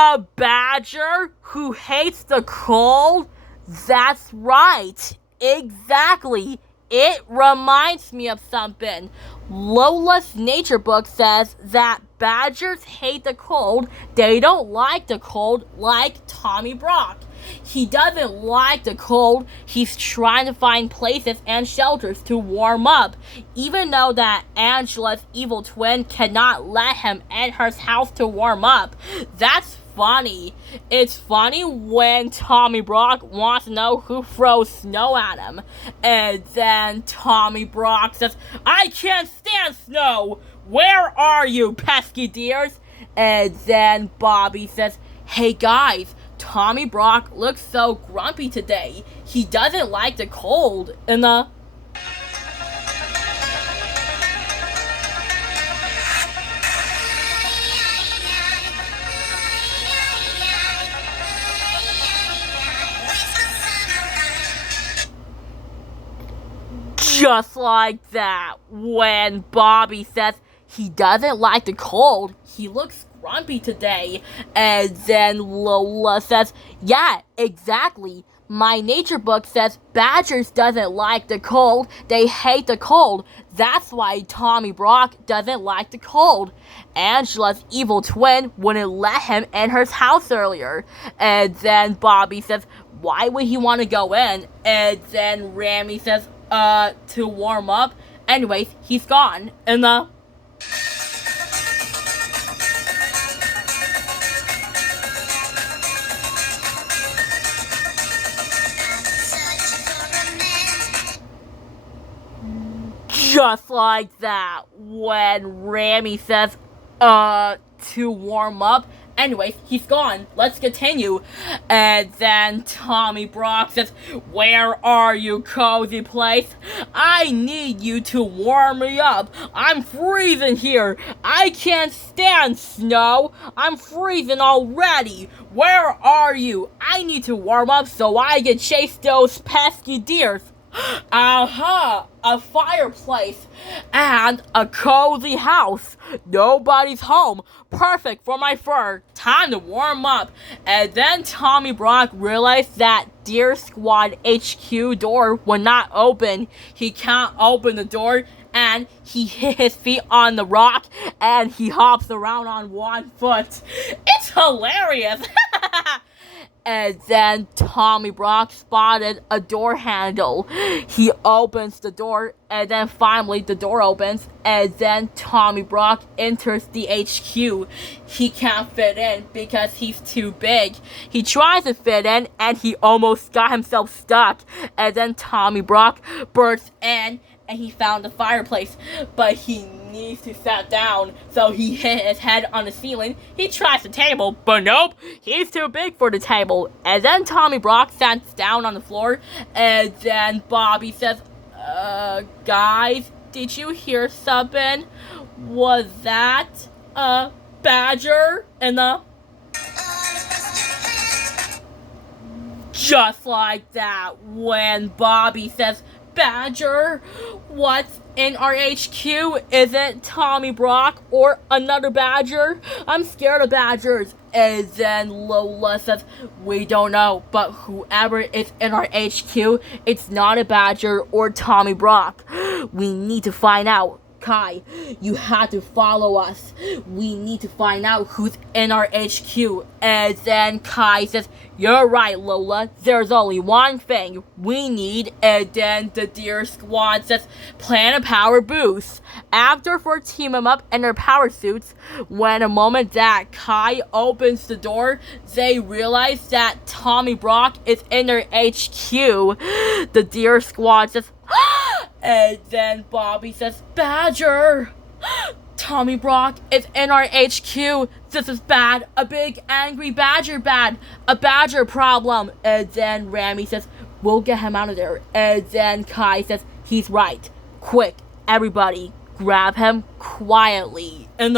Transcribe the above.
A badger who hates the cold? That's right. Exactly. It reminds me of something. Lola's nature book says that badgers hate the cold. They don't like the cold like Tommy Brock. He doesn't like the cold. He's trying to find places and shelters to warm up, even though that Angela's evil twin cannot let him in her house to warm up. That's funny. It's funny when Tommy Brock wants to know who throws snow at him. And then Tommy Brock says, I can't stand snow. Where are you, pesky dears? And then Bobby says, hey guys, Tommy Brock looks so grumpy today. He doesn't like the cold. And just like that, when Bobby says he doesn't like the cold, he looks grumpy today. And then Lola says, yeah, exactly. My nature book says badgers doesn't like the cold. They hate the cold. That's why Tommy Brock doesn't like the cold. Angela's evil twin wouldn't let him in her house earlier. And then Bobby says, why would he want to go in? And then Rami says, to warm up. Anyways, he's gone. And just like that, when Rami says, to warm up. Anyways, he's gone. Let's continue. And then Tommy Brock says, where are you, cozy place? I need you to warm me up. I'm freezing here. I can't stand snow. I'm freezing already. Where are you? I need to warm up so I can chase those pesky deers. Aha! A fireplace and a cozy house. Nobody's home. Perfect for my fur. Time to warm up. And then Tommy Brock realized that Deer Squad HQ door would not open. He can't open the door, and he hit his feet on the rock and he hops around on one foot. It's hilarious. And then Tommy Brock spotted a door handle. He opens the door, and then finally the door opens, and then Tommy Brock enters the HQ. He can't fit in because he's too big. He tries to fit in, and he almost got himself stuck. And then Tommy Brock bursts in, and he found the fireplace, but he needs to sit down, so he hit his head on the ceiling. He tries the table, but nope, he's too big for the table. And then Tommy Brock sits down on the floor, and then Bobby says, guys, did you hear something? Was that a badger? And just like that, when Bobby says, badger? What's in our HQ? Is it Tommy Brock or another badger? I'm scared of badgers. And then Lola says, we don't know, but whoever is in our HQ, it's not a badger or Tommy Brock. We need to find out. Kai, you have to follow us. We need to find out who's in our HQ. And then Kai says, you're right, Lola. There's only one thing we need. And then the Deer Squad says, plan a power boost. After for team them up in their power suits, when a moment that Kai opens the door, they realize that Tommy Brock is in their HQ. The Deer Squad says, and then Bobby says, badger! Tommy Brock is in our HQ. This is bad. A big angry badger bad. A badger problem. And then Rami says, we'll get him out of there. And then Kai says, he's right. Quick, everybody, grab him quietly. And